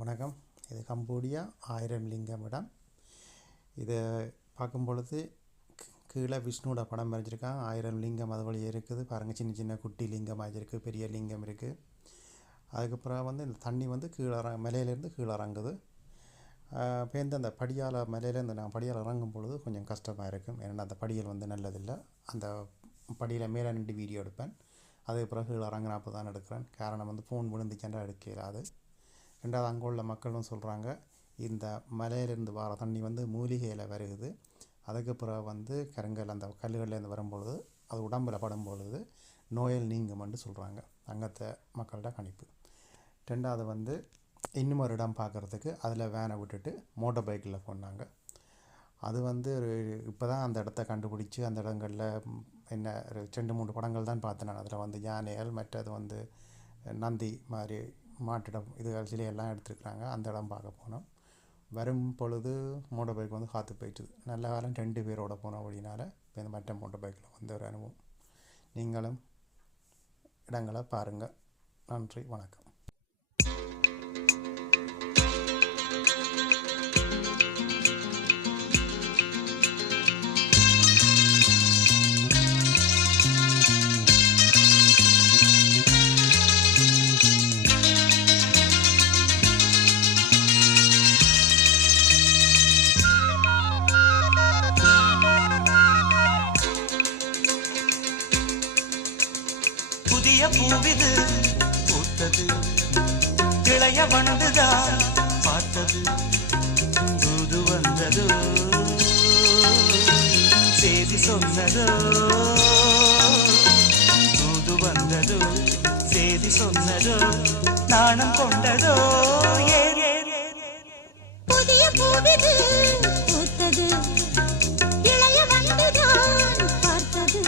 வணக்கம். இது கம்போடியா 1000 லிங்கம் இடம். இதை பார்க்கும் பொழுது கீழே விஷ்ணுவோட படம் வரைஞ்சிருக்கான். 1000 லிங்கம் அது வழியே இருக்குது பாருங்கள். சின்ன சின்ன குட்டி லிங்கமாக இருக்குது, பெரிய லிங்கம் இருக்குது. அதுக்கப்புறம் இந்த தண்ணி கீழே மலையிலேருந்து கீழே இறங்குது. பேருந்து அந்த படியால் மலையிலேருந்து நான் படியால் இறங்கும் பொழுது கொஞ்சம் கஷ்டமாக இருக்கும். ஏன்னா அந்த படியல் நல்லதில்லை. அந்த படியில் மேலே நின்று வீடியோ எடுப்பேன். அதுக்கப்புறம் கீழே இறங்கினப்போ தான் எடுக்கிறேன். காரணம் ஃபோன் விழுந்துச்சேன்டா எடுக்கலாது. ரெண்டாவது அங்கே உள்ள மக்களும் சொல்கிறாங்க, இந்த மலையிலேருந்து வர தண்ணி மூலிகையில் வருகுது. அதுக்கப்புறம் கருங்கல் அந்த கல்லுகள்லேருந்து வரும்பொழுது அது உடம்பில் படும் பொழுது நோயில் நீங்கும்னு சொல்கிறாங்க. அங்கத்த மக்கள்கிட்ட கணிப்பு. ரெண்டாவது இன்னும் ஒரு இடம் பார்க்குறதுக்கு அதில் வேனை விட்டுட்டு மோட்டர் பைக்கில் போனாங்க. அது ஒரு இப்போ தான் அந்த இடத்த கண்டுபிடிச்சி அந்த இடங்களில் என்ன 2-3 படங்கள் தான் பார்த்தேன் நான். அதில் யானைகள் மற்றது நந்தி மாதிரி மாட்டிடம் இதுகள் சிலையெல்லாம் எடுத்துருக்குறாங்க. அந்த இடம் பார்க்க போனோம். வரும் பொழுது மோட்டர் பைக் காற்று போயிட்டுது. நல்ல காலம் 2 பேரோட போனோம். அப்படின்னால இப்போ இந்த மற்ற மோட்டர் பைக்கில் ஒரு அனுபவம். நீங்களும் இடங்களை பாருங்கள். நன்றி, வணக்கம். புதிய பூவிது பூத்தது, இளைய வண்டுதான் பார்த்தது, தூது வந்ததோ செய்தி சொன்னதோ, தூது வந்ததோ செய்தி சொன்னதோ, நாணம் கொண்டதோ. புதிய பூவிது பூத்தது, இளைய வண்டுதான் பார்த்தது.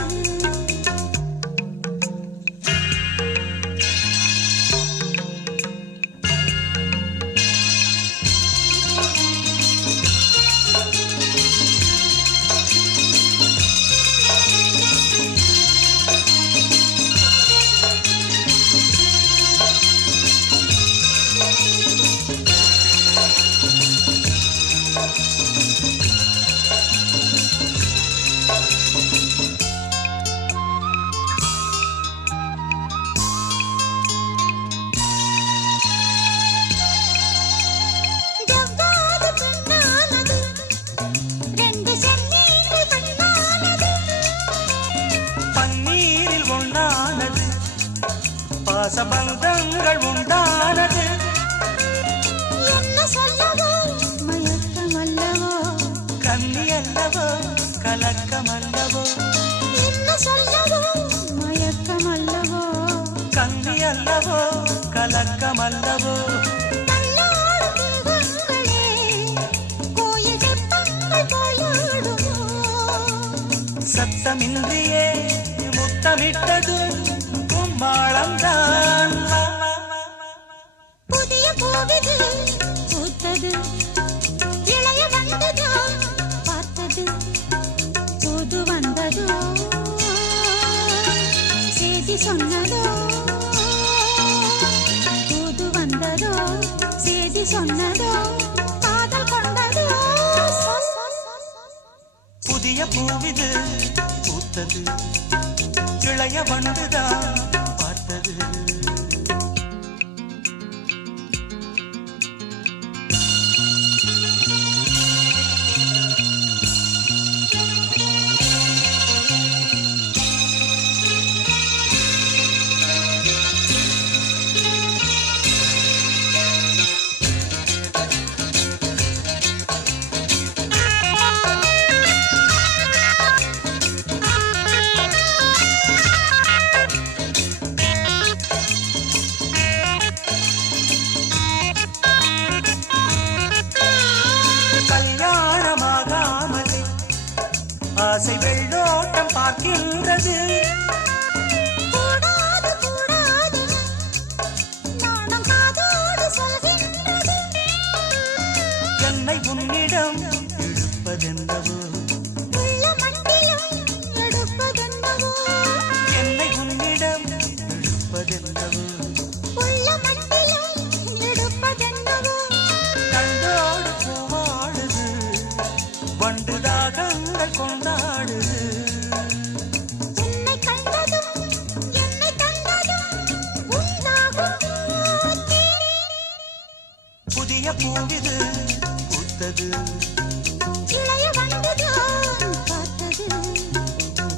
பாசபந்தங்கள் உண்டானது. என்ன சொல்லவோ மயக்கம் அல்லவோ, கண்ணி அல்லவோ கலக்கம் அல்லவோ. என்ன சொல்லவோ மயக்கம் அல்லவோ, கண்ணி அல்லவோ கலக்கம் அல்லவோ. கோயில் தெப்பங்கள் போயாடுமோ, சத்தமின்றியே முத்தமிட்டது மாளம்தான். புதிய பூவிது பூத்தது, இளைய வண்டுதான் பார்த்தது, தூது வந்ததோ செய்தி சொன்னதோ, தூது வந்ததோ செய்தி சொன்னதோ, காதல் கொண்டதோ. புதிய பூவிது பூத்தது, இளைய வண்டுதான் பார்த்தது. கல்யாணமாகாமலே ஆசை வெள்ளோட்டம் பார்க்கின்றது. கூடாது கூடாது நானும் காதோடு சொல்கின்றது. என்னை உன்னிடம் இழுப்பதென்னவோ, உள்ள மண்டிலும் எடுப்பதென்னவோ, என்னை உன்னிடம் இழுப்பதென்னவோ, உள்ள மண்டிலும் எடுப்பதென்னவோ. புதிய பூவிது பூத்தது இளைய வந்துதான் பார்த்தது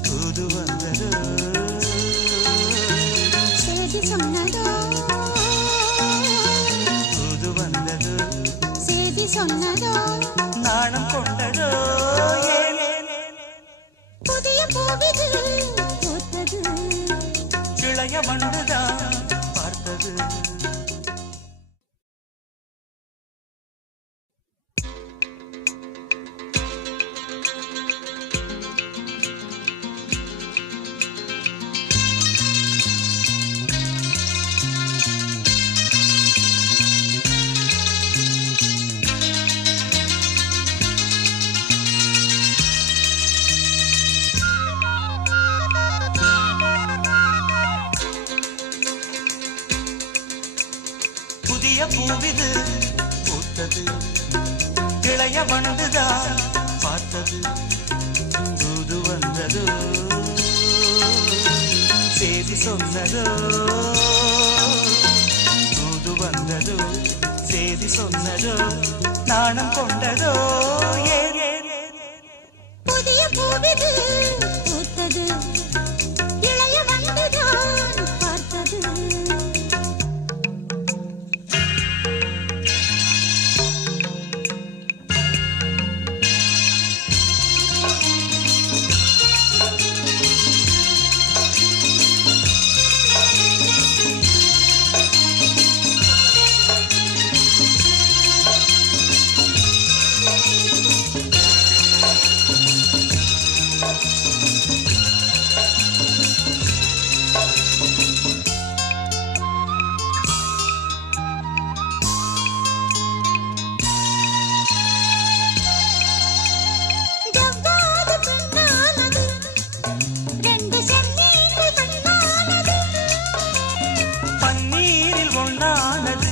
புது வந்தது செய்தி சொன்னதோ புது வந்தது செய்தி சொன்னதோ நாணம் கொண்டதோ புதிய பூவிது பூத்தது இளைய வந்துதான் பார்த்தது புதிய பூவிது பூத்தது இளைய வந்துதான் பார்த்தது தூது வந்தது செய்தி சொன்னதோ தூது வந்தது செய்தி சொன்னதோ நாணம் கொண்டதோ புதிய பூவிது பூத்தது இளைய வந்துதான் பார்த்தது ஜவ்வாது பெண்ணானது ரெண்டு செம்மீன்கள் பெண்ணானது பன்னீரில் ஒன்றானது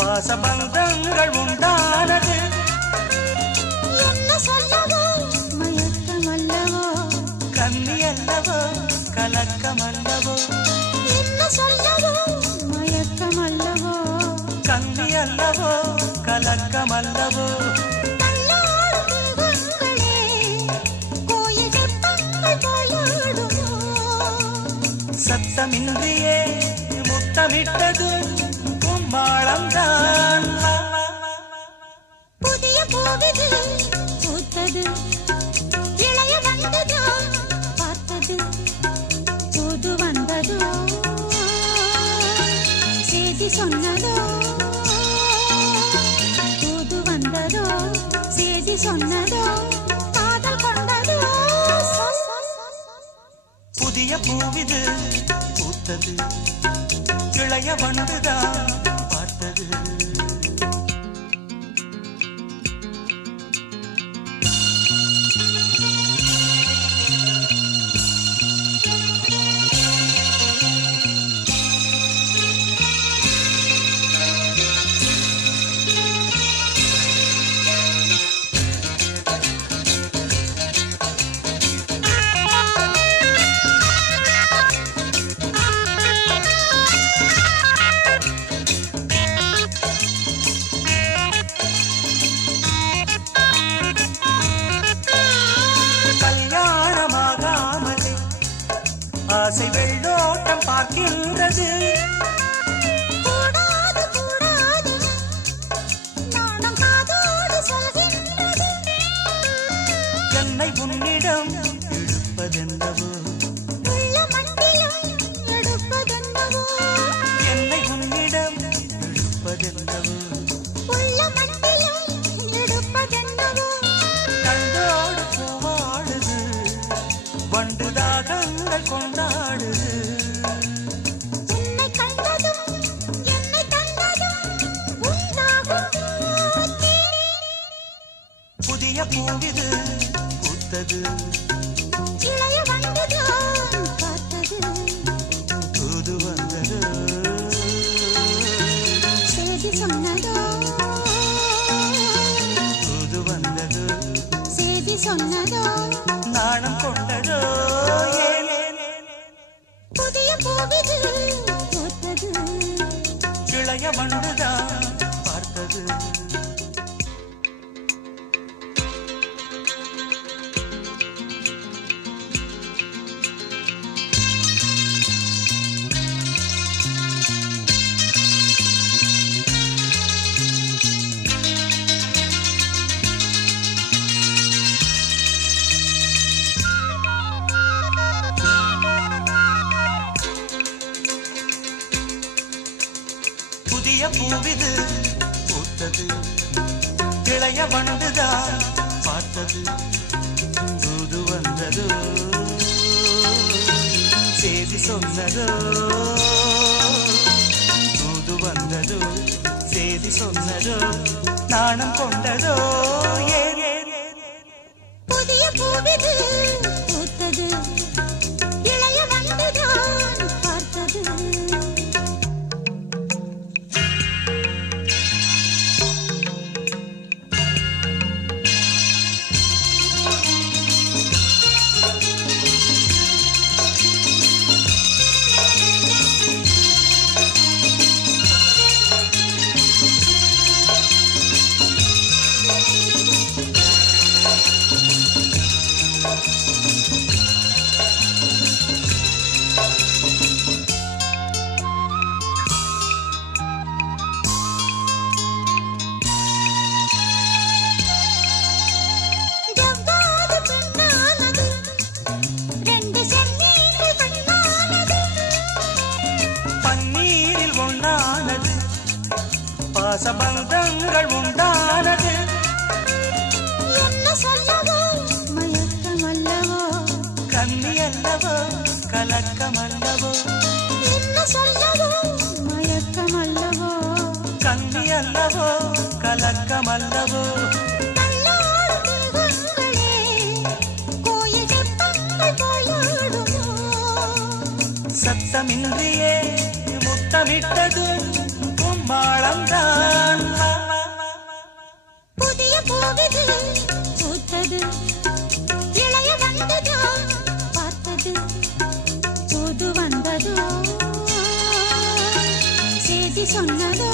பாசபந்தங்கள் உண்டானது என்ன சொல்லவோ மயக்கம் அல்லவோ கன்னி அல்லவோ கலக்கம் அல்லவோ என்ன சொல்லவோ மயக்கம் அல்லவோ கன்னி அல்லவோ கலக்கம் அல்லவோ கல்லாடும் தெய்வங்களே கோயில் தெப்பங்கள் போயாடுமோ சத்தமின்றியே முத்தமிட்டது கும்மாளம்தான் புதிய பூவிது பூத்தது இளைய வந்ததோ பார்த்தது புது வந்ததோ செய்தி சொன்னதோ புது வந்ததோ செய்தி சொன்னதோ காதல் கொண்டதோ புதிய பூவிது பூத்தது இளைய வந்துதான் பார்த்தது கல்யாணமாகாமலே ஆசை வெள்ளோட்டம் பார்க்கின்றது கூடாது கூடாது நாணம் காதோடு சொல்கின்றது என்னை உன்னிடம் இழுப்பதென்னவோ உள்ள மட்டிலும் எடுப்பதென்னவோ என்னை உன்னிடம் இழுப்பதென்னவோ உள்ள மட்டிலும் எடுப்பதென்னவோ கண்டோடு பூவாடுது வண்டு தாகங்கள் கொண்டாடுது உன்னை கண்டதும் என்னை தந்ததும் உண்டாகும் புதிய பூவிது பூத்தது இளைய வந்துதான் பார்த்தது புது வந்தது செய்தி சொன்னதோ புது வந்தது செய்தி சொன்னதோ நாணம் கொண்டதோ புதிய பூவிது பூத்தது இளைய வந்துதான் பார்த்தது பார்த்தது. புதிய பூவிது பூத்தது, இளைய வண்டுதான் பார்த்தது. தூது வந்ததோ, செய்தி சொன்னதோ, தூது வந்ததோ, செய்தி சொன்னதோ, நாணம் கொண்டதோ. புதிய பூவிது பூத்தது, இளைய வண்டுதான் பார்த்தது. பாசபந்தங்கள் உண்டானது. என்ன சொல்லவோ மயக்கம் அல்லவோ, கண்ணி அல்லவோ கலக்கம் அல்லவோ. என்ன சொல்லவோ மயக்கம் அல்லவோ, கண்ணி அல்லவோ கலக்கம் அல்லவோ. கோயில் தெப்பங்கள் போயாடுமோ, சத்தமின்றியே முத்தமிட்டது மாளம்தான். புதிய பூவிது பூத்தது, இளைய வந்ததோ பார்த்தது. தூது வந்ததோ, செய்தி சொன்னதோ,